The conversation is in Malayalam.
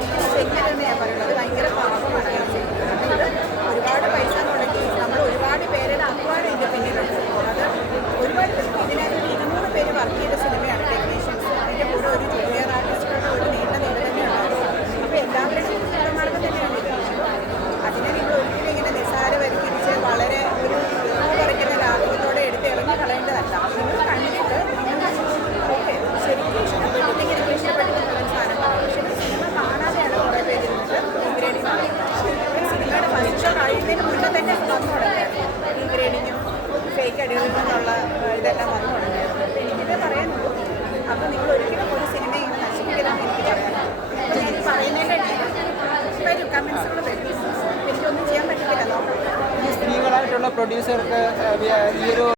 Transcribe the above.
ശരിയല്ല എന്ന് പറയുന്നത് ഭയങ്കര പാപമാണ് അങ്ങനെ ചെയ്യുന്നത് ഇത് ഒരുപാട് പൈസ മുടക്കി നമ്മൾ ഒരുപാട് പേരുടെ അക്വാഡ് ഇതിന്റെ പിന്നിലുണ്ട് അത് ഒരുപാട് ഇതിനകത്ത് ഇരുന്നൂറ് പേര് വർക്ക് ചെയ്ത് ഏഹ്, ഇതെല്ലാം വന്നു തുടങ്ങിയത്. അപ്പോൾ എനിക്കിതേ പറയാനുള്ളൂ. അപ്പോൾ നിങ്ങൾ ഒരിക്കലും ഒരു സിനിമ ഇങ്ങനെ നശിപ്പിക്കലാന്ന് എനിക്ക് പറയാനുള്ളൂ ഞാൻ പറയുന്നതിന്റെ വരും കമൻസുകൾ വരും. എനിക്കൊന്നും ചെയ്യാൻ പറ്റില്ലല്ലോ ഈ സ്ത്രീകളായിട്ടുള്ള പ്രൊഡ്യൂസർക്ക് ഈ ഒരു